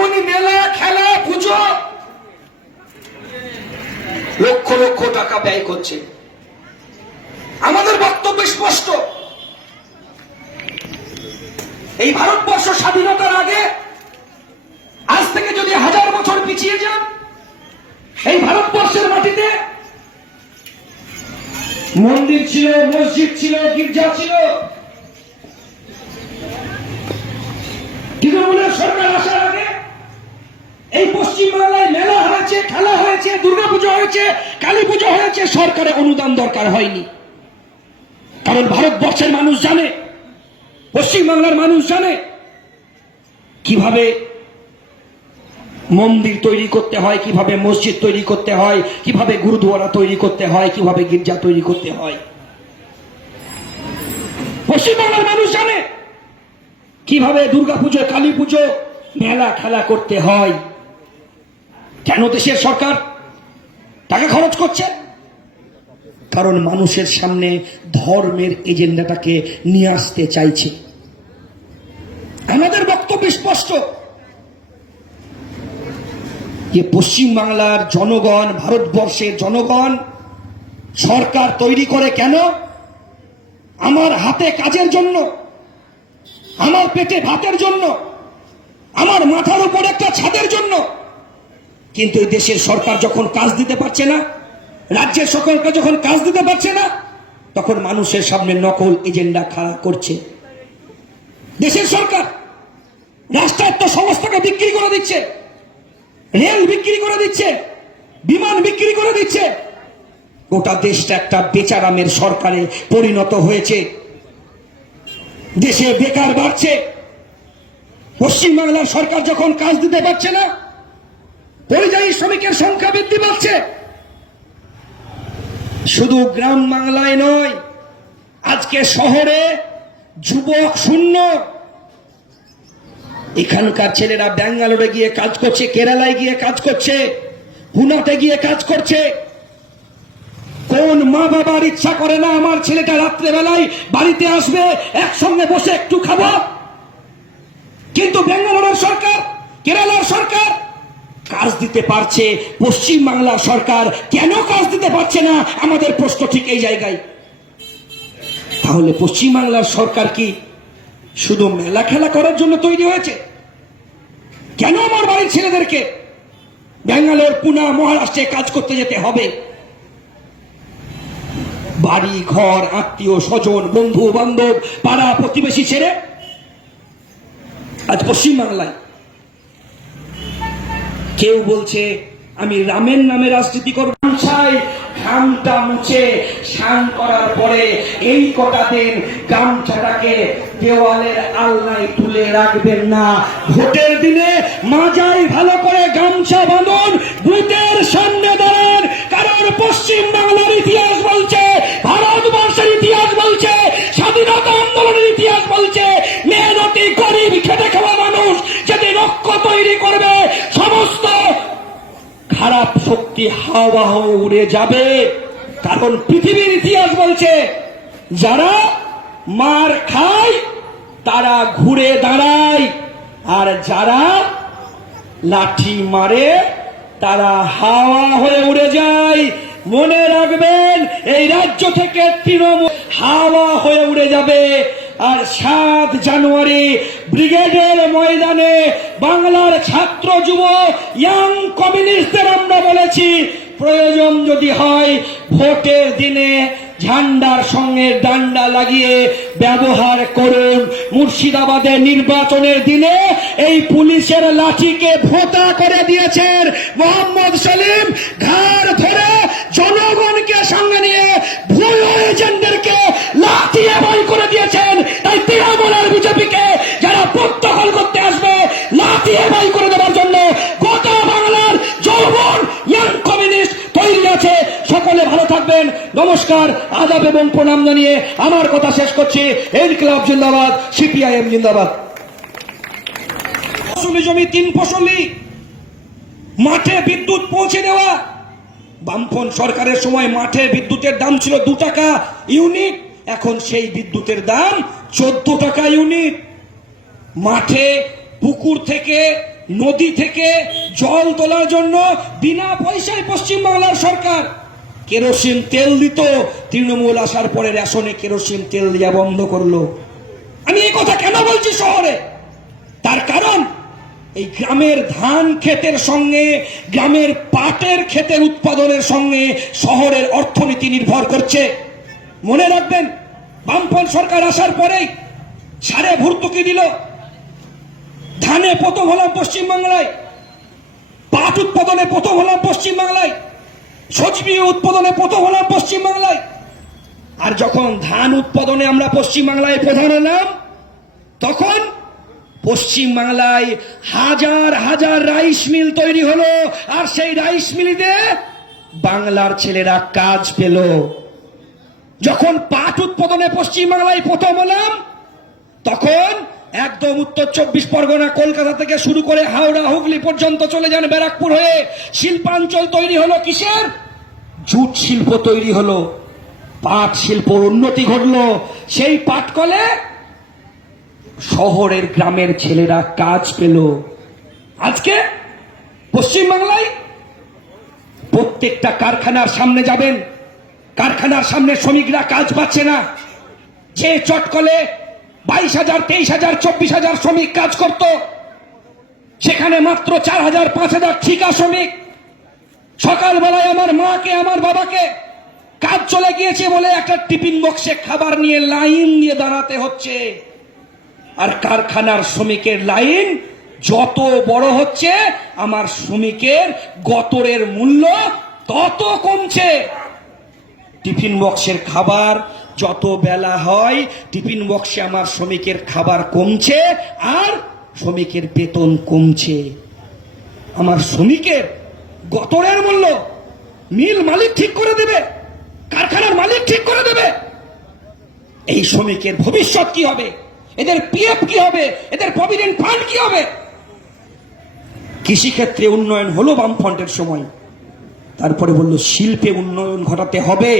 মণিমণি মেলা, খেলা, পুজো। লক্ষ লক্ষ টাকা ব্যয় করছে। আমাদের বক্তব্য স্পষ্ট। এই ভারতবর্ষ স্বাধীনতার আগে, আজ থেকে যদি হাজার বছর পিছিয়ে যান, এই ভারতবর্ষের মাটিতে মন্দির ছিল, মসজিদ ছিল, গির্জা ছিল। তৃণমূলের সরকার আসার এই পশ্চিমবাংলায় মেলা হয়েছে, খেলা হয়েছে, দুর্গাপুজো হয়েছে, কালী পুজো হয়েছে, সরকারের অনুদান দরকার হয়নি। কারণ ভারতবর্ষের মানুষ জানে, পশ্চিমবাংলার মানুষ জানে কীভাবে মন্দির তৈরি করতে হয়, কীভাবে মসজিদ তৈরি করতে হয়, কীভাবে গুরুদুয়ারা তৈরি করতে হয়, কীভাবে গির্জা তৈরি করতে হয়। পশ্চিমবাংলার মানুষ জানে কীভাবে দুর্গাপুজো কালী পুজো মেলা খেলা করতে হয়। কেন দেশের সরকার টাকা খরচ করছে? কারণ মানুষের সামনে ধর্মের এজেন্ডাটাকে নিয়ে আসতে চাইছে। আমাদের বক্তব্য স্পষ্ট। যে পশ্চিমবাংলার জনগণ, ভারতবর্ষের জনগণ সরকার তৈরি করে কেন? আমার হাতে কাজের জন্য, আমার পেটে ভাতের জন্য, আমার মাথার উপর একটা ছাদের জন্য কিন্তু এই দেশের সরকার যখন কাজ দিতে পারছে না, রাজ্যের সকলকে যখন কাজ দিতে পারছে না, তখন মানুষের সামনে নকল এজেন্ডা খাড়া করছে। দেশের সরকার রাষ্ট্রায়ত্ত সংস্থাকে বিক্রি করে দিচ্ছে, রেল বিক্রি করে দিচ্ছে, বিমান বিক্রি করে দিচ্ছে। গোটা দেশটা একটা বেচারামের সরকারে পরিণত হয়েছে। দেশে বেকার বাড়ছে। পশ্চিমবাংলার সরকার যখন কাজ দিতে পারছে না পরিযায়ী শ্রমিকের সংখ্যা বৃদ্ধি পাচ্ছে। শুধু গ্রাম বাংলায় নয়, আজকে শহরে যুবক শূন্য। এখানকার ছেলেরা ব্যাঙ্গালোরে গিয়ে কাজ করছে, কেরালায় গিয়ে কাজ করছে, পুনাতে গিয়ে কাজ করছে। কোন মা বাবার ইচ্ছা করে না আমার ছেলেটা রাত্রেবেলায় বাড়িতে আসবে, একসঙ্গে বসে একটু খাব? কিন্তু ব্যাঙ্গালোরের সরকার, কেরালার সরকার কাজ দিতে পারছে পশ্চিম বাংলার সরকার। কেন কাজ দিতে পারছে না? আমাদের প্রশ্ন ঠিক এই জায়গায়। তাহলে পশ্চিম বাংলার সরকার কি শুধু মেলা খেলা করার জন্য তৈরি হয়েছে? কেন আমার বাড়ির ছেলেদেরকে ব্যাঙ্গালোর, পুনা, মহারাষ্ট্রে কাজ করতে যেতে হবে? বাড়ি, ঘর, আত্মীয়, স্বজন, বন্ধু, বান্ধব, পাড়া, প্রতিবেশী ছেড়ে আজ পশ্চিম বাংলায় কেউ বলছে, আমি রামের নামে রাজনীতি করব। চাই ঘামটা মুছে করার পরে এই কটা দিন গামছাটাকে দেওয়ালের আলনায় তুলে রাখবেন না। ভোটের দিনে মাজাই ভালো করে গামছা বাঁধুন, বুথের সামনে দাঁড়ান, কারণ পশ্চিম বাংলার ইতিহাস বলছে খারাপ শক্তি হাওয়া হয়ে উড়ে যাবে। কারণ পৃথিবীর ইতিহাস বলছে, যারা মার খায়, তারা ঘুরে দাঁড়ায়। আর যারা লাঠি মারে, তারা হাওয়া হয়ে উড়ে যায়। মনে রাখবেন, এই রাজ্য থেকে তৃণমূল হাওয়া হয়ে উড়ে যাবে। আর সাত জানুয়ারি ব্রিগেডের ময়দানে বাংলার ছাত্র যুব ইয়াং কমিউনিস্টদের আমরা বলেছি, প্রয়োজন যদি হয় ভোটের দিনে ঝান্ডার সঙ্গে ডান্ডা লাগিয়ে ব্যবহার করুন। মুর্শিদাবাদের নির্বাচনের দিনে এই পুলিশের লাঠিকে ভোতা করে দিয়েছেন মোহাম্মদ সেলিম। ঘাড় ধরে জনগণকে সঙ্গে নিয়ে ভুয়ো এজেন্টদেরকে লাঠিয়ে বই করে থাকবেন নমস্কার, আদাব এবং প্রণাম জানিয়ে আমার কথা শেষ করছি। এর ক্লাব জিন্দাবাদ, সিপিআইএম জিন্দাবাদ। ফসলি জমি তিন ফসলি, মাঠে বিদ্যুৎ পৌঁছে দেওয়া। বামফন সরকারের সময় মাঠে বিদ্যুতের দাম ছিল দু টাকা ইউনিট, এখন সেই বিদ্যুতের দাম চোদ্দ টাকা ইউনিট। মাঠে, পুকুর থেকে, নদী থেকে জল তোলার জন্য বিনা পয়সায় পশ্চিমবাংলার সরকার। কেরোসিন তেল দিত, তৃণমূল আসার পরে রেশনে কেরোসিন তেল দেওয়া বন্ধ করল। আমি এই কথা কেন বলছি শহরে? তার কারণ, এই গ্রামের ধান ক্ষেতের সঙ্গে, গ্রামের পাটের ক্ষেতের উৎপাদনের সঙ্গে শহরের অর্থনীতি নির্ভর করছে। মনে রাখবেন বামফল সরকার আসার পরেই সারে ভর্তুকি দিল। ধানে প্রথম হলাম পশ্চিমবাংলায়, পাট উৎপাদনে প্রথম হলাম পশ্চিমবাংলায়। সজবি উৎপাদনে প্রথম হলাম পশ্চিমবাংলায়। আর যখন ধান উৎপাদনে আমরা পশ্চিমবাংলায় প্রধান হলাম, তখন পশ্চিমবাংলায় হাজার হাজার রাইস মিল তৈরি হলো, আর সেই রাইস মিলিতে বাংলার ছেলেরা কাজ পেল। যখন পাট উৎপাদনে পশ্চিমবাংলায় প্রথম হলাম, তখন একদম উত্তর চব্বিশ পরগনা, কলকাতা থেকে শুরু করে হাওড়া, হুগলি পর্যন্ত চলে যান ব্যারাকপুর হয়ে শিল্পাঞ্চল তৈরি হলো কিসের? জুট শিল্প তৈরি হলো, পাট শিল্প উন্নতি ঘটলো। সেই পাট কলে শহরের গ্রামের ছেলেরা কাজ পেল। আজকে পশ্চিমবাংলায় প্রত্যেকটা কারখানার সামনে যাবেন। কারখানার সামনে শ্রমিকরা কাজ পাচ্ছে না। যে চটকলে বাইশ হাজার, তেইশ হাজার, চব্বিশ হাজার শ্রমিক কাজ করত, সেখানে মাত্র চার হাজার, পাঁচ হাজার ঠিকা শ্রমিক সকালবেলায় আমার মাকে, আমার বাবাকে কাজ চলে গিয়েছে বলে একটা টিফিন বক্সে খাবার নিয়ে লাইন দিয়ে দাঁড়াতে হচ্ছে। আর কারখানার শ্রমিকের লাইন যত বড় হচ্ছে, আমার শ্রমিকের গতরের মূল্য তত কমছে। টিফিন বক্সের খাবার যত বেলা হয়, টিফিন বক্সে আমার শ্রমিকের খাবার কমছে আর শ্রমিকের বেতন কমছে। আমার শ্রমিকের গতরের মূল্য মিল মালিক ঠিক করে দেবে, কারখানার মালিক ঠিক করে দেবে। এই শ্রমিকের ভবিষ্যৎ কি হবে? এদের পিএফ কি হবে? এদের প্রভিডেন্ট ফান্ড কি হবে? কৃষিক্ষেত্রে উন্নয়ন হলো বামফ্রন্টের সময়। তারপরে বলল, শিল্পে উন্নয়ন ঘটাতে হবে।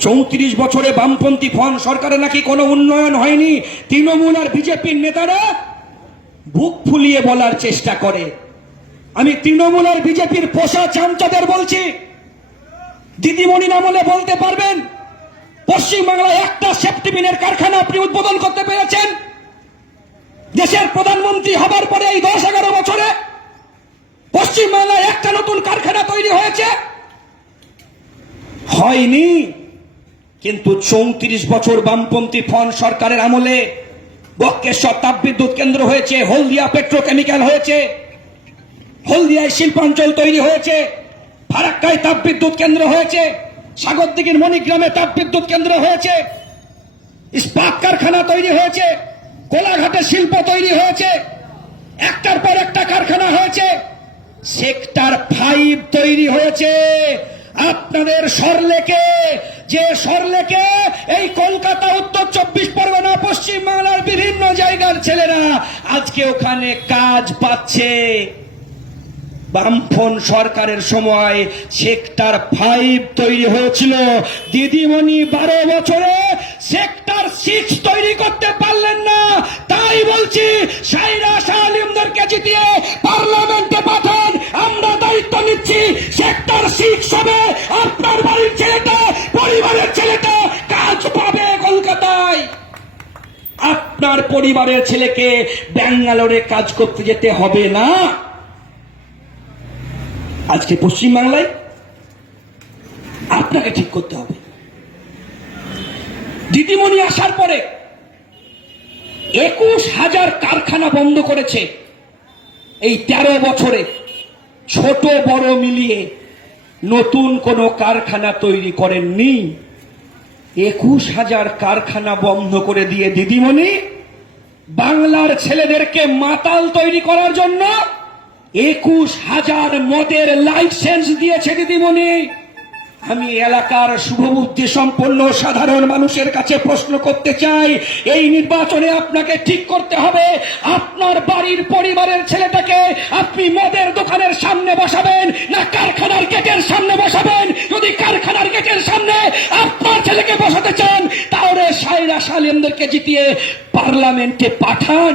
চৌত্রিশ বছরে বামপন্থী ফন সরকারে নাকি কোনো উন্নয়ন হয়নি? তৃণমূল আর বিজেপির নেতারা বুক ফুলিয়ে বলার চেষ্টা করে। আমি তৃণমূল আর বিজেপির পোষা চামচাদের বলছি দিদিমণি আমলে বলতে পারবেন, পশ্চিমবাংলায় একটা সেফটিবিনের কারখানা আপনি উদ্বোধন করতে পেরেছেন। দেশের প্রধানমন্ত্রী হবার পরে এই দশ এগারো বছরে পশ্চিমবাংলায় একটা নতুন কারখানা তৈরি হয়েছে। হয়নি, কিন্তু চৌত্রিশ বছর বামপন্থী ফন সরকারের আমলে বক্কেশ্বর তাপবিদ্যুৎ কেন্দ্র হয়েছে, হলদিয়া পেট্রোকেমিক্যাল হয়েছে। হলদিয়ায় শিল্পাঞ্চল তৈরি হয়েছে, ফারাক্কায় তাপবিদ্যুৎ কেন্দ্র হয়েছে সাগরদিঘির মণিগ্রামে তাপবিদ্যুৎ কেন্দ্র হয়েছে, ইস্পাত কারখানা তৈরি হয়েছে, কোলাঘাটে শিল্প তৈরি হয়েছে, একটার পর একটা কারখানা হয়েছে, সেক্টর ফাইভ তৈরি হয়েছে। আপনাদের সরলেকে, যে সরলেকে এই কলকাতা, উত্তর চব্বিশ পরগনা, পশ্চিম বাংলার বিভিন্ন জায়গার ছেলেরা আজকে ওখানে কাজ পাচ্ছে। বামফন সরকারের সময় সেক্টর ফাইভ তৈরি হয়েছিল। দিদিমণি বারো বছরে সেক্টর সিক্স তৈরি করতে পারলেন না। তাই বলছি, সাইরা শাহালিমদেরকে জিতিয়ে পার্লামেন্টে পাঠান। আমরা দায়িত্ব নিচ্ছি সেক্টর সিক্স হবে। আপনার বাড়ির ছেলেটা, পরিবারের ছেলেটা কাজ পাবে কলকাতায়। আপনার পরিবারের ছেলেকে ব্যাঙ্গালোরে কাজ করতে যেতে হবে না। আজকে পশ্চিমবাংলায় আপনাকে ঠিক করতে হবে। দিদিমণি আসার পরে একুশ হাজার কারখানা বন্ধ করেছে এই তেরো বছরে। ছোট, বড় মিলিয়ে নতুন কোনো কারখানা তৈরি করেননি। একুশ হাজার কারখানা বন্ধ করে দিয়ে দিদিমণি বাংলার ছেলেদেরকে মাতাল তৈরি করার জন্য একুশ হাজার মদের লাইসেন্স দিয়েছে দিদিমণি। আমি এলাকার শুভবুদ্ধি সম্পন্ন সাধারণ মানুষের কাছে প্রশ্ন করতে চাই, এই নির্বাচনে আপনাকে ঠিক করতে হবে। আপনার বাড়ির পরিবারের ছেলেটাকে আপনি মদের দোকানের সামনে বসাবেন না কারখানার গেটের সামনে বসাবেন? যদি কারখানার গেটের সামনে আপনার ছেলেকে বসাতে চান, তাহলে সাইরা সালেমদেরকে জিতিয়ে পার্লামেন্টে পাঠান।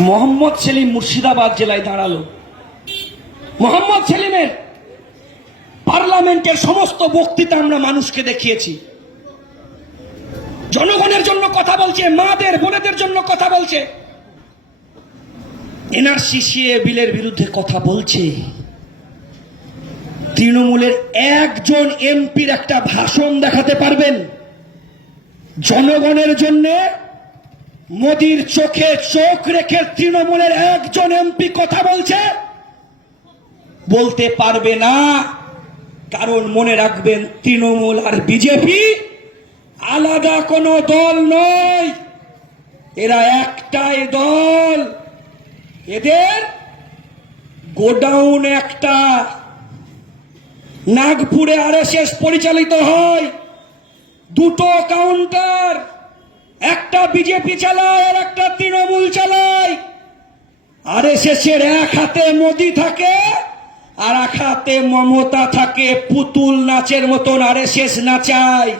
মোহাম্মদ সেলিম মুর্শিদাবাদ জেলায় দাঁড়াল। মোহাম্মদ সেলিমের পার্লামেন্টের সমস্ত বক্তৃতা আমরা মানুষকে দেখিয়েছি। জনগণের জন্য কথা বলছে, মাদের, বোনেদের জন্য কথা বলছে। এনআরসি, সিএ বিলের বিরুদ্ধে কথা বলছে। তৃণমূলের একজন এমপির একটা ভাষণ দেখাতে পারবেন। জনগণের জন্য মোদির চোখে চোখ রেখে তৃণমূলের একজন এমপি কথা বলছে। বলতে পারবে না, কারণ মনে রাখবেন তৃণমূল আর বিজেপি আলাদা কোনো দল নয়। এরা একটাই দল। এদের গোডাউন একটা। নাগপুরে আরএসএস পরিচালিত হয়। দুটো কাউন্টার একটা বিজেপি চালায় আর একটা তৃণমূল চালায়। আরএসএস এর এক হাতে মোদি থাকে, আর এক হাতে মমতা থাকে, পুতুল নাচের মতন আর এস এস নাচায়।